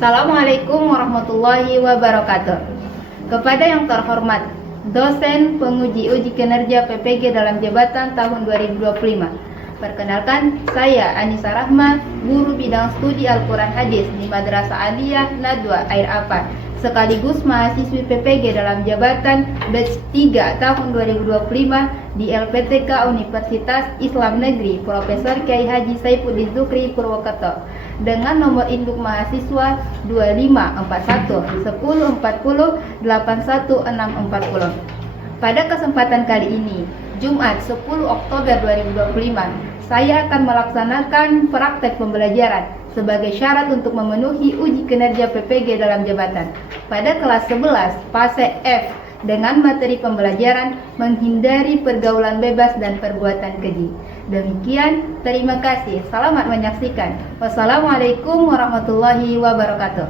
Assalamualaikum warahmatullahi wabarakatuh. Kepada yang terhormat dosen penguji uji kinerja PPG dalam jabatan tahun 2025. Perkenalkan, saya Anissa Rahma, guru bidang studi Al-Quran Hadis di Madrasah Aliyah Nadwa Air Apa, sekaligus mahasiswi PPG dalam jabatan batch 3 tahun 2025 di LPTK Universitas Islam Negeri Profesor Kiai Haji Saifuddin Dzukri Purwokerto dengan nomor induk mahasiswa 2541 1040 81640. Pada kesempatan kali ini, Jumat 10 Oktober 2025, saya akan melaksanakan praktek pembelajaran sebagai syarat untuk memenuhi uji kinerja PPG dalam jabatan pada kelas 11 fase F dengan materi pembelajaran menghindari pergaulan bebas dan perbuatan keji. Demikian, terima kasih. Selamat menyaksikan. Wassalamualaikum warahmatullahi wabarakatuh.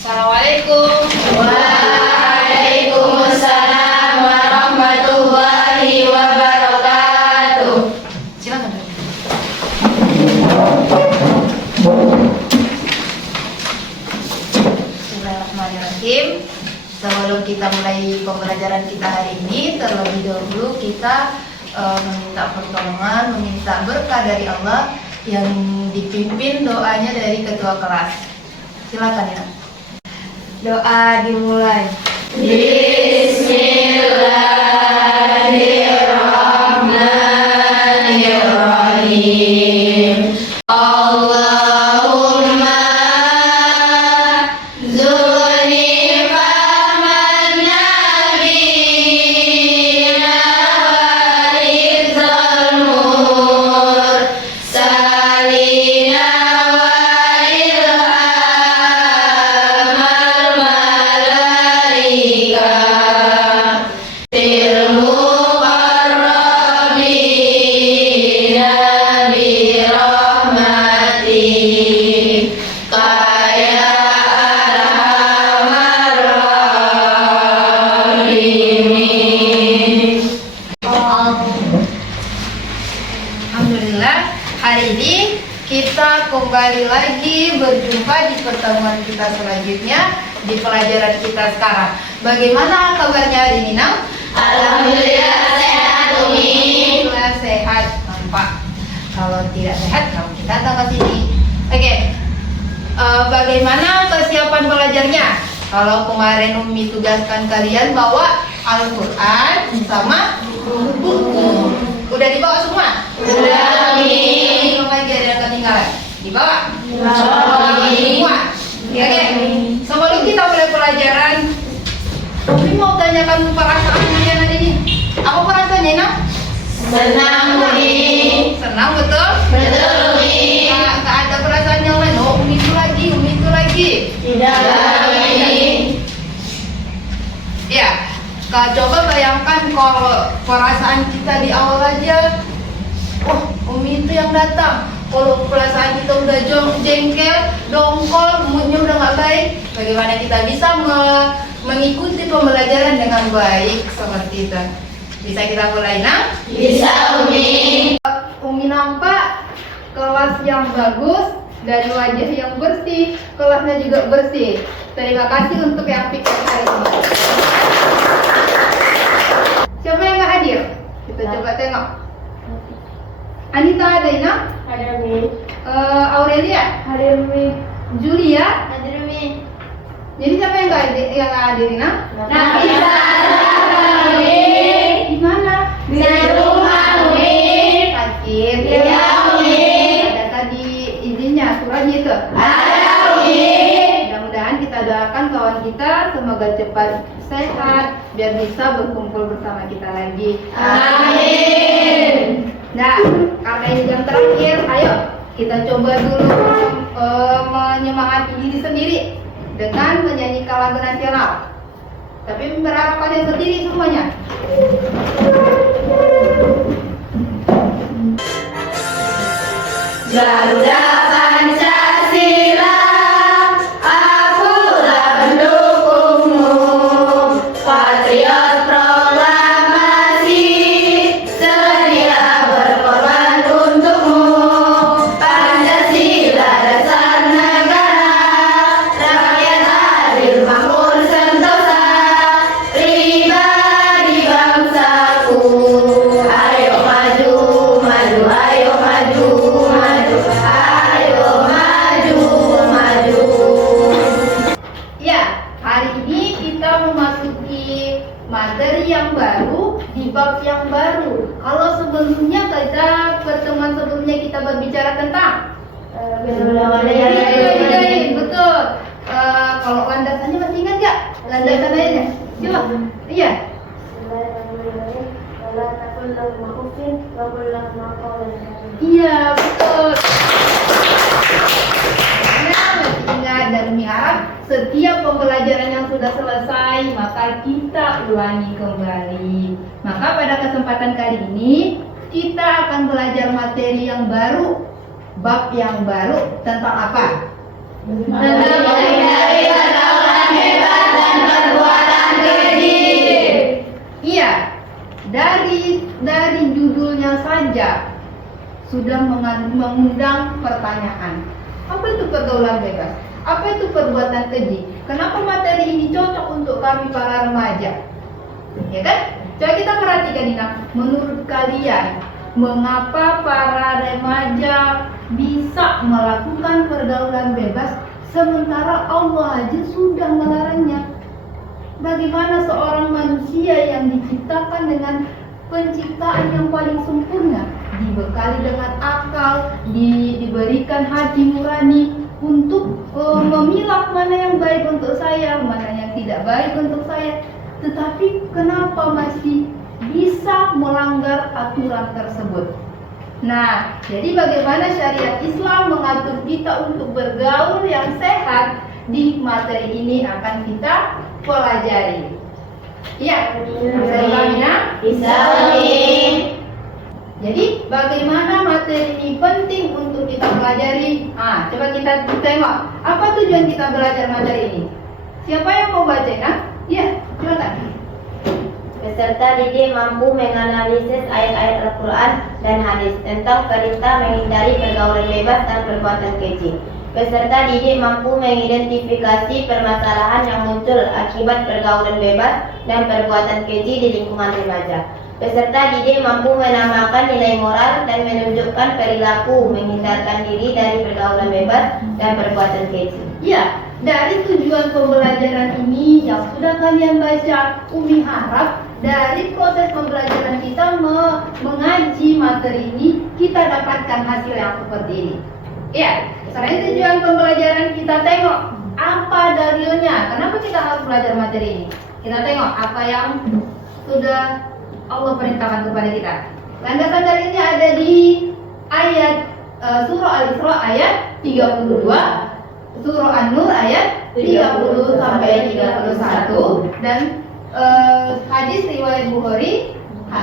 Assalamualaikum. Waalaikumsalam warahmatullahi wabarakatuh. Silakan. Bismillahirrahmanirrahim. Sebelum kita mulai pembelajaran kita hari ini, terlebih dahulu kita meminta pertolongan, meminta berkah dari Allah yang dipimpin doanya dari ketua kelas. Silakan ya. Doa dimulai. Bismillahirrahmanirrahim. Allahumma zurni fahman nabiyina warizal nur salina wa ilhamal malaika fil muqarrabina bi rahmatik kaya arhamar rahimin. Alhamdulillah, hari ini kita kembali lagi berjumpa di pertemuan kita selanjutnya di pelajaran kita sekarang. Bagaimana kabarnya hari ini, Nam? Alhamdulillah sehat, Umi. Alhamdulillah sehat, nampak. Kalau tidak sehat, kamu kita datang ke sini. Oke. Bagaimana kesiapan belajarnya? Kalau kemarin Umi tugaskan kalian bawa Al-Quran sama buku. Udah dibawa semua? Sudah, Umi. Belum lagi ada yang ketinggalan? Dibawa? Semua? Oke. Sebelum kita mulai pelajaran, Umi mau tanyakan perasaan kalian hari ini. Apa perasaannya, Nak? Senang, Umi. Senang, betul? Betul, Umi. Nggak ada perasaan yang lain. Oh, Umi itu lagi. Tidak, Umi. Ya, coba bayangkan kalau perasaan kita di awal aja. Oh, Umi itu yang datang. Kalau perasaan kita udah jengkel, dongkol, moodnya udah nggak baik, bagaimana kita bisa mengikuti pembelajaran dengan baik seperti itu? Bisa kita mulai, Nak? Bisa, Umi. Umi nampak kelas yang bagus dan wajah yang bersih, kelasnya juga bersih. Terima kasih untuk yang pikir hari ini. Siapa yang nggak hadir? Kita coba tengok. Anita ada, Ina? Ada, Umi. Aurelia? Hadir, Umi. Julia? Hadir, Umi. Jadi siapa yang nggak hadir, Ina? Nafisa ada, Umi. Di mana? Di rumah, Umi. Sakit. Iya, Umi. Ada tadi izinnya, suratnya itu. Ada, Umi. Mudah-mudahan kita doakan kawan kita semoga cepat sehat biar bisa berkumpul bersama kita lagi. Amin. Nah, karena ini jam terakhir, ayo kita coba dulu menyemangati diri sendiri dengan menyanyikan lagu nasional. Tapi berharap kalian berdiri semuanya. Garuda Pancasila, akulah pendukungmu. Patriot proklamasi, sedia berkorban untukmu. Pancasila dasar sebelumnya pertemuan sebelumnya kita berbicara tentang betul. Kalau landasannya masih ingat nggak? Landasan ayatnya? Coba. Iya. Iya, betul. Nah, masih ingat, dan Umi harap setiap pembelajaran yang sudah selesai maka kita ulangi kembali. Maka pada kesempatan kali ini kita akan belajar materi yang baru, bab yang baru tentang apa? Tentang menghindari pergaulan bebas dan perbuatan keji. Iya, dari judulnya saja sudah mengundang pertanyaan. Apa itu pergaulan bebas? Apa itu perbuatan keji? Kenapa materi ini cocok untuk kami para remaja? Ya kan? Coba kita perhatikan Nina. Menurut kalian, mengapa para remaja bisa melakukan pergaulan bebas sementara Allah aja sudah melarangnya? Bagaimana seorang manusia yang diciptakan dengan penciptaan yang paling sempurna, dibekali dengan akal, diberikan hati nurani untuk memilah mana yang baik untuk saya, mana yang tidak baik untuk saya, tetapi kenapa masih bisa melanggar aturan tersebut? Nah, jadi bagaimana syariat Islam mengatur kita untuk bergaul yang sehat, di materi ini akan kita pelajari. Iya, bisa Mina? Bisa. Jadi bagaimana materi ini penting untuk kita pelajari? Coba kita tengok apa tujuan kita belajar materi ini. Siapa yang mau baca? Iya, silakan. Peserta didik mampu menganalisis ayat-ayat Al-Quran dan hadis tentang perintah menghindari pergaulan bebas dan perbuatan keji. Peserta didik mampu mengidentifikasi permasalahan yang muncul akibat pergaulan bebas dan perbuatan keji di lingkungan remaja. Peserta didik mampu menamakan nilai moral dan menunjukkan perilaku menghindarkan diri dari pergaulan bebas dan perbuatan keji. Ya, dari tujuan pembelajaran ini yang sudah kalian baca, Umi harap dari proses pembelajaran kita mengaji materi ini, kita dapatkan hasil yang seperti ini. Ya, selain tujuan pembelajaran kita tengok apa dalilnya. Kenapa kita harus belajar materi ini? Kita tengok apa yang sudah Allah perintahkan kepada kita. Landasan dalilnya ada di ayat surah Al-Isra ayat 32, surah An-Nur ayat 30 sampai 31, dan hadis riwayat Bukhari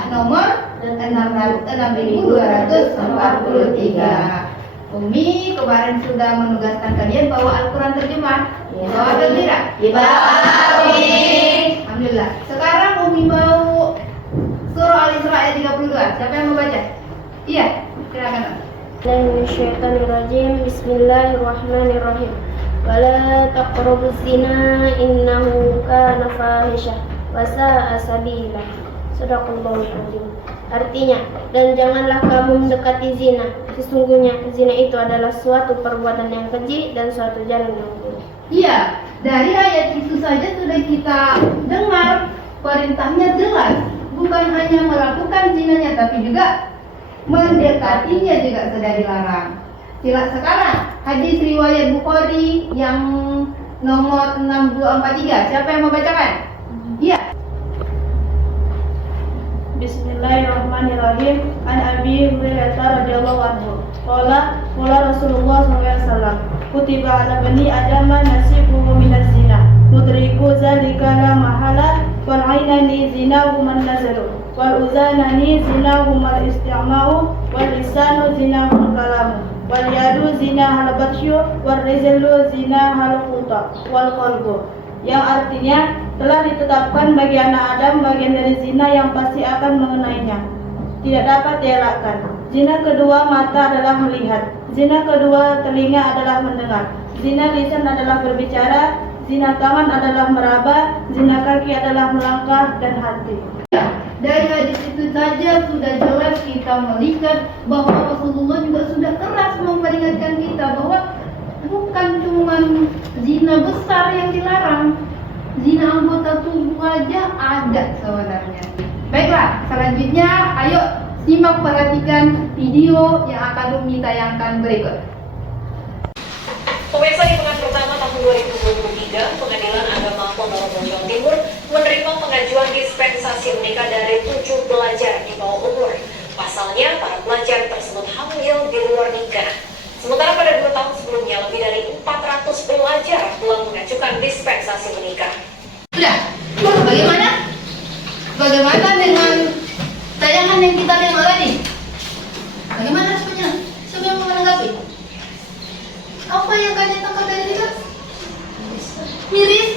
nomor 6243. Umi kemarin sudah menugaskan kalian bawa Al-Quran terjemah. Bawa atau tidak? Dibawa, Umi. Alhamdulillah. Sekarang Umi mau surah Al-Isra ayat 32. Siapa yang mau baca? Iya, silakan. Bismillahirrahmanirrahim. Bismillahirrahmanirrahim. Wala taqrabuz zina innahu kana fahisyah wa sa'a sabila. Sadaqallahul azim. Artinya, dan janganlah kamu mendekati zina. Sesungguhnya zina itu adalah suatu perbuatan yang keji dan suatu jalan yang buruk. Iya, dari ayat itu saja sudah kita dengar perintahnya jelas. Bukan hanya melakukan zinanya, tapi juga mendekatinya juga sudah dilarang. Sekarang hadis riwayat Bukhari yang nomor 6243. Siapa yang membacakan? Iya. Bismillahirrahmanirrahim. An Abi Hurairah radhiyallahu anhu. Qala Rasulullah sallallahu alaihi wasallam, kutiba ala bani Adam nasibuhu minaz zina. Mudriku zalika la mahala wal aynani zinahuman nazaru wal uzanani zinahumal istima'u wal lisanu zinahul kalamu wal yadu zinahal batsyu wal rizlu zinahal quta wal qalbu. Yang artinya telah ditetapkan bagi anak Adam bagian dari zina yang pasti akan mengenainya, tidak dapat dielakkan. Zina kedua mata adalah melihat, zina kedua telinga adalah mendengar, zina lisan adalah berbicara, zina tangan adalah meraba, zina kaki adalah melangkah, dan hati. Dari hadis itu saja sudah jelas kita melihat bahwa Rasulullah juga sudah keras memperingatkan kita bahwa bukan cuma zina besar yang dilarang, zina anggota tubuh aja ada sebenarnya. Baiklah, selanjutnya ayo Simak perhatikan video yang akan Umi tayangkan berikut. Pemirsa, di pekan pertama tahun 2023, Pengadilan Agama Ponorogo Jawa Timur menerima pengajuan dispensasi menikah dari 7 pelajar di bawah umur. Pasalnya, para pelajar tersebut hamil di luar nikah. Sementara pada 2 tahun sebelumnya, lebih dari 400 pelajar telah mengajukan dispensasi menikah. Sudah, bagaimana? Bagaimana dengan tayangan yang kita tengok tadi? Bagaimana responnya? Siapa yang mau menanggapi? Apa yang kalian tangkap dari kita? Miris?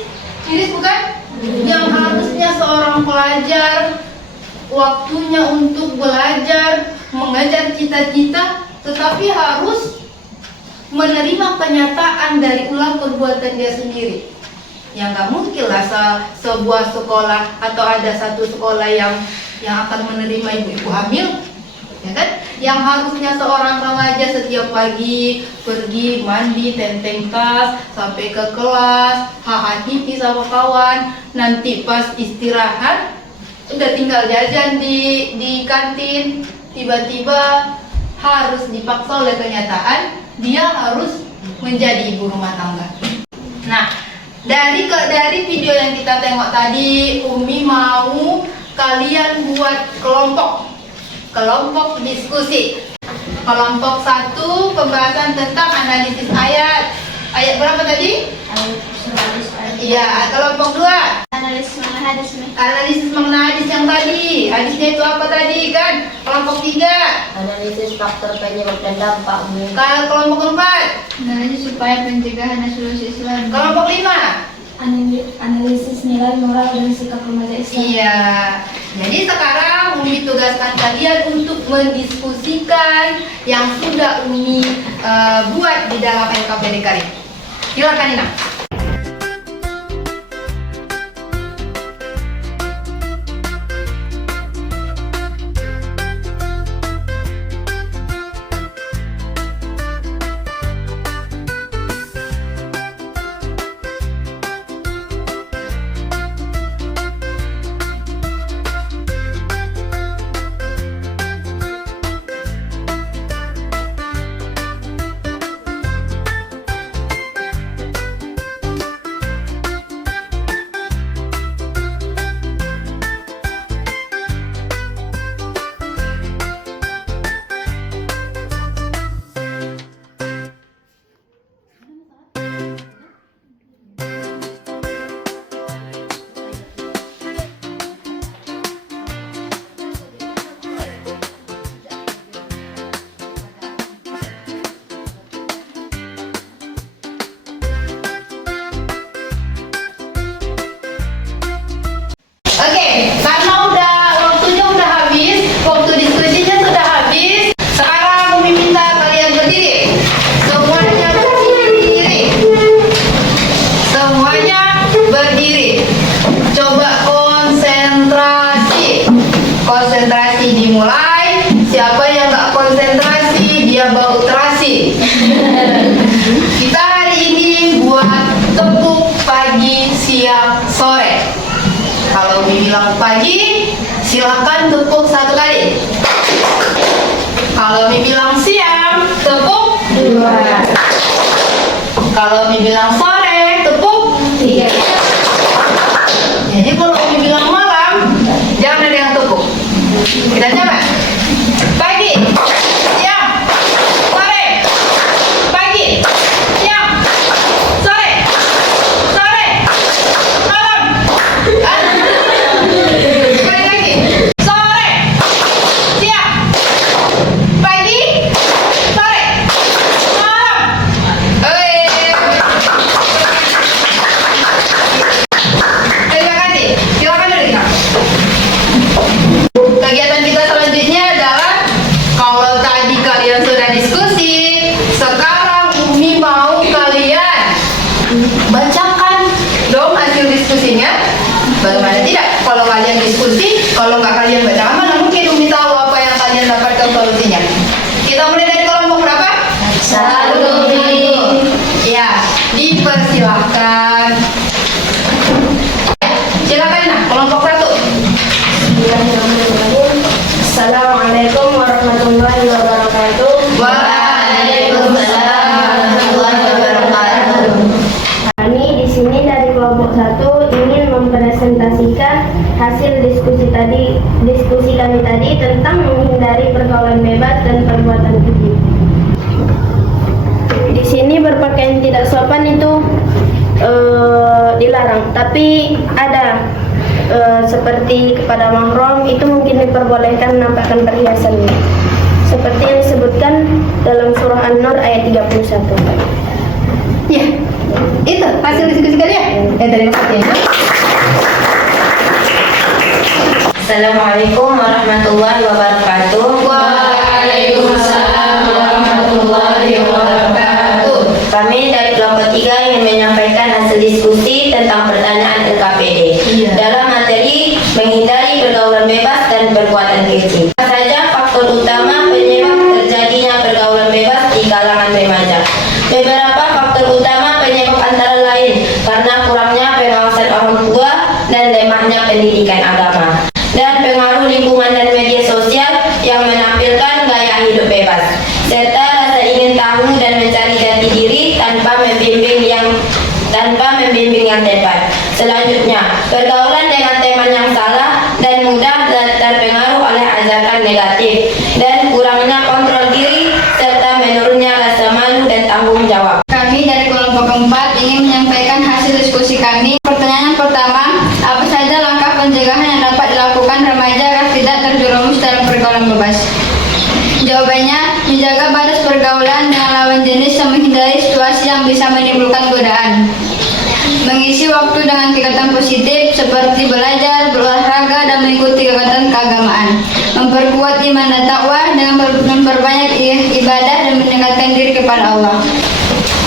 Miris bukan? Yang harusnya seorang pelajar waktunya untuk belajar, mengejar cita-cita, tetapi harus menerima kenyataan dari ulah perbuatan dia sendiri. Yang gak mungkin lah sebuah sekolah atau ada satu sekolah yang akan menerima ibu-ibu hamil, ya kan? Yang harusnya seorang remaja setiap pagi pergi mandi, tenteng tas, sampai ke kelas, hahaha sama kawan, nanti pas istirahat udah tinggal jajan di kantin, tiba-tiba harus dipaksa oleh kenyataan dia harus menjadi ibu rumah tangga. Nah, dari video yang kita tengok tadi, Umi mau kalian buat kelompok diskusi. Kelompok 1 pembahasan tentang analisis ayat. Ayat berapa tadi? Iya, kelompok 2 Analisis makna hadis. analisis makna hadis yang tadi. Hadisnya itu apa tadi kan? Kelompok 3 Analisis faktor penyebab dan dampak. kelompok 4 Analisis supaya pencegahan dan solusi Islam. kelompok 5 Analisis nilai moral dan sikap remaja Islam. Iya. Jadi sekarang Umi tugaskan kalian untuk mendiskusikan yang sudah Umi buat di dalam LKPD Karim. Silakan Ina. Oke, karena waktunya udah habis, waktu diskusinya sudah habis. Sekarang Umi minta kalian berdiri. Semuanya berdiri. Semuanya berdiri. Coba konsentrasi. Konsentrasi dimulai. Siapa yang gak konsentrasi, dia bau terasi. Kita hari ini buat tepuk pagi, siang, sore. Kalau Umi bilang pagi, silakan tepuk 1 kali. Kalau Umi bilang siang, tepuk 2. Kalau Umi bilang sore, tepuk 3. Jadi kalau Umi bilang malam, jangan ada yang tepuk. Kita coba. Pagi, siang, sore. Pagi, siang, sore. Sore, malam. Sekali lagi. Sore, siang, pagi, sore, malam. Terima kasih. Silakan Rika. Kegiatan kita selanjutnya adalah kalau tadi kalian sudah diskusi, sekarang Umi mau kalian bacakan dong hasil diskusinya. Bagaimana tidak? Kalau kalian diskusi, kalau nggak kalian bacakan, mana mungkin Umi tahu apa yang kalian dapatkan solusinya. Kita mulai dari kelompok berapa? 1. Ya, dipersilahkan. Silakan nah, kelompok 1. Bismillahirrahmanirrahim. Assalamualaikum Assalamualaikum warahmatullahi wabarakatuh. Waalaikumsalam warahmatullahi wabarakatuh. Kami di sini dari kelompok 1 ingin mempresentasikan hasil diskusi kami tadi tentang menghindari pergaulan bebas dan perbuatan keji. Di sini berpakaian tidak sopan itu dilarang, tapi ada seperti kepada mahram itu mungkin diperbolehkan menampakkan perhiasannya, seperti yang disebutkan dalam surah An-Nur ayat 31. Ya, itu hasil diskusi kalian. Terima kasih. Assalamualaikum warahmatullahi wabarakatuh. Waalaikumsalam warahmatullahi wabarakatuh. Kami dari kelompok 3 ingin menyampaikan hasil diskusi tentang pertanyaan LKPD dalam materi menghindari pergaulan bebas dan perbuatan keji. Apa saja faktor utama penyebab terjadinya pergaulan bebas di kalangan remaja? Beberapa faktor utama penyebab antara lain karena kurangnya pengawasan orang tua dan lemahnya pendidikan agama, dan pengaruh lingkungan dan media sosial yang menampilkan gaya hidup bebas, serta rasa ingin tahu dan mencari jati diri tanpa membimbing yang tepat. Selanjutnya, pergaulan dengan teman yang salah dan mudah terpengaruh oleh ajakan negatif, dan kurangnya kontrol diri serta menurunnya rasa malu dan tanggung jawab. Kami dari kelompok 4 ingin menyampaikan hasil diskusi kami. Pertanyaan pertama, apa saja langkah pencegahan yang dapat dilakukan remaja agar tidak terjerumus dalam pergaulan bebas? Jawabannya, menjaga batas pergaulan dengan lawan jenis dan menghindari situasi yang bisa menimbulkan godaan. Mengisi waktu dengan kegiatan positif seperti belajar, berolahraga, dan mengikuti kegiatan keagamaan. Memperkuat iman dan takwa dengan memperbanyak ibadah dan mendekatkan diri kepada Allah.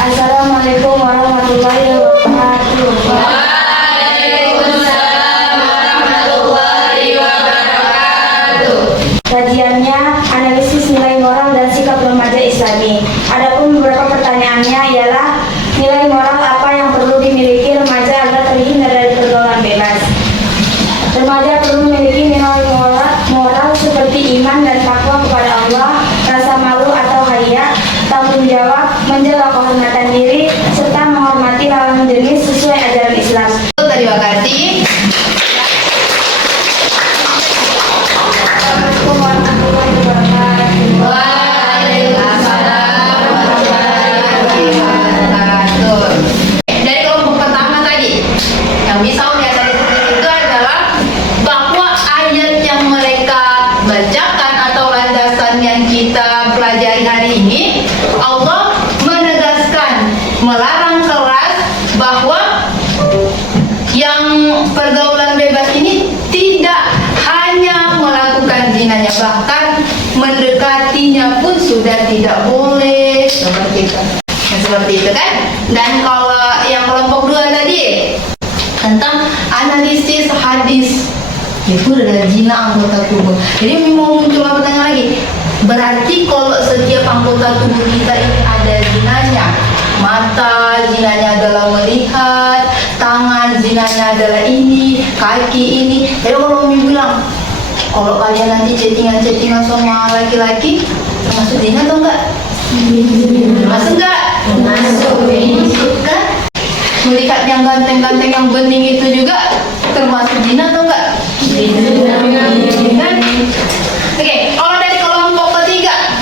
Assalamualaikum warahmatullahi wabarakatuh. Waalaikumsalam warahmatullahi wabarakatuh. Kajiannya analisis nilai moral dan sikap remaja Islami. Adapun beberapa pertanyaannya ialah nilai moral apa yang perlu dimiliki remaja agar terhindar dari pergaulan bebas. Remaja perlu memiliki nilai moral seperti iman dan takwa kepada Allah, rasa malu atau haya, tanggung jawab, menjaga kehormatan diri, serta menghormati lawan jenis sesuai ajaran Islam. Terima kasih. Assalamualaikum warahmatullahi wabarakatuh. Waalaikumsalam warahmatullahi wabarakatuh. Dari kelompok pertama tadi, yang bisa menyatakan itu adalah bahwa ayat yang mereka bacakan atau landasan yang kita pelajari hari ini, Allah menegaskan, melarang keras bahwa yang pergaulan bebas ini tidak hanya melakukan zinanya, bahkan mendekatinya pun sudah tidak boleh, seperti itu. Seperti itu kan? Dan kalau yang kelompok 2 tadi tentang analisis hadis, itu adalah zina anggota tubuh. Jadi mau muncul pertanyaan lagi, berarti kalau setiap anggota tubuh kita ini ada zinanya, mata zinanya adalah melihat, tangan zinanya adalah ini, kaki ini. Jadi kalau Umi bilang, kalau kalian nanti chattingan sama laki-laki, termasuk zina atau enggak? Masuk enggak? Masuk kan? Melihat yang ganteng-ganteng yang bening itu juga termasuk zina atau enggak? Kan? Oke, kalau dari kelompok ketiga,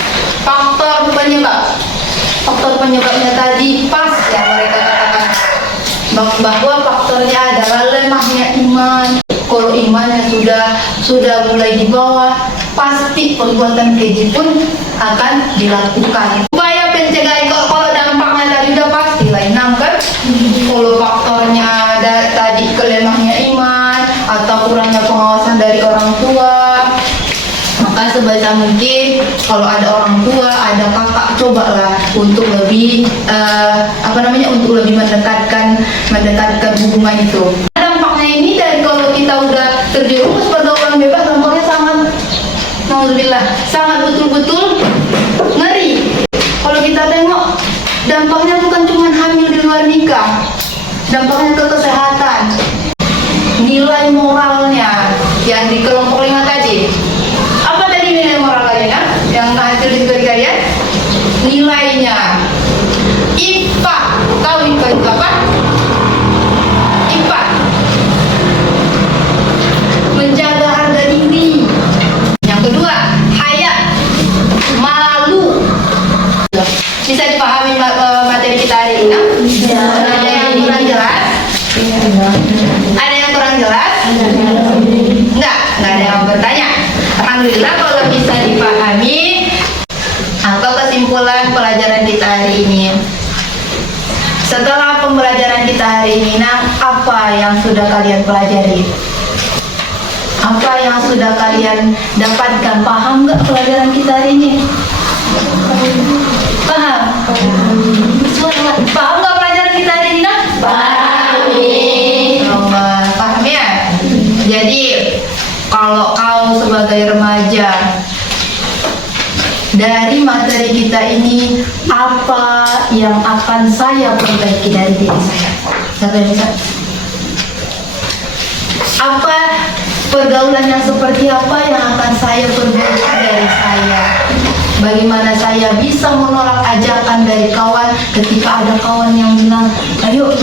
faktor penyebabnya tadi pas yang mereka katakan bahwa faktornya adalah lemahnya iman. Kalau imannya sudah mulai di bawah, pasti perbuatan keji pun akan dilakukan. Upaya pencegahan kalau dampaknya tadi udah pasti lah enam kan. Kalau faktornya ada tadi kelemahnya iman atau kurangnya pengawasan dari orang tua, maka sebisa mungkin kalau ada orang tua, ada kakak, cobalah untuk lebih untuk lebih mendekatkan hubungan itu. Dampaknya ini dari kalau kita udah terjerumus pergaulan bebas, dampaknya sangat betul-betul ngeri. Kalau kita tengok, dampaknya bukan cuma hamil di luar nikah, dampaknya ke kesehatan, nilai moralnya yang di kelompok 5 tadi. Apa tadi nilai moral nilainya. IPA, tahu IPA itu apa? IPA menjaga harga diri. Yang kedua, haya, malu. Bisa dipahami materi kita hari ini? Ada yang kurang jelas? Ada yang kurang jelas? Enggak ada yang bertanya. Alhamdulillah kalau bisa dipahami. Atau kesimpulan pelajaran kita hari ini. Setelah pembelajaran kita hari ini, apa yang sudah kalian pelajari? Apa yang sudah kalian dapatkan? Paham nggak pelajaran kita hari ini? Paham? Paham nggak pelajaran kita hari ini? Paham ya? Jadi kalau kau sebagai remaja, dari materi kita ini, apa yang akan saya perbaiki dari diri saya? Satu yang bisa. Apa pergaulan yang seperti apa yang akan saya perbaiki dari saya? Bagaimana saya bisa menolak ajakan dari kawan ketika ada kawan yang bilang, ayo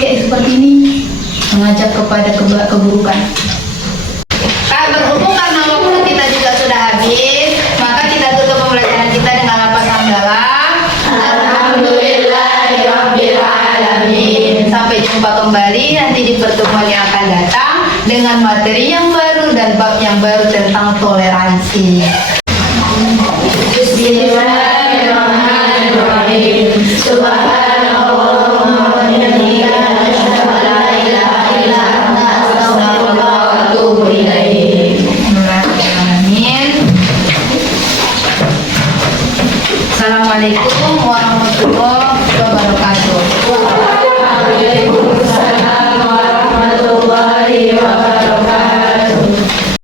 kayak seperti ini, mengajak kepada keburukan. Berhubung karena waktu kita juga sudah habis, maka kita tutup pembelajaran kita dengan lafaz hamdalah. Alhamdulillahirabbil alamin. Sampai jumpa kembali nanti di pertemuan yang akan datang dengan materi yang baru dan bab yang baru tentang toleransi. Bismillahirrahmanirrahim. Subhanallah wa bihamdihi, asyhadu an la ilaha illa anta, astaghfiruka wa atubu ilaik. Assalamualaikum warahmatullahi wabarakatuh.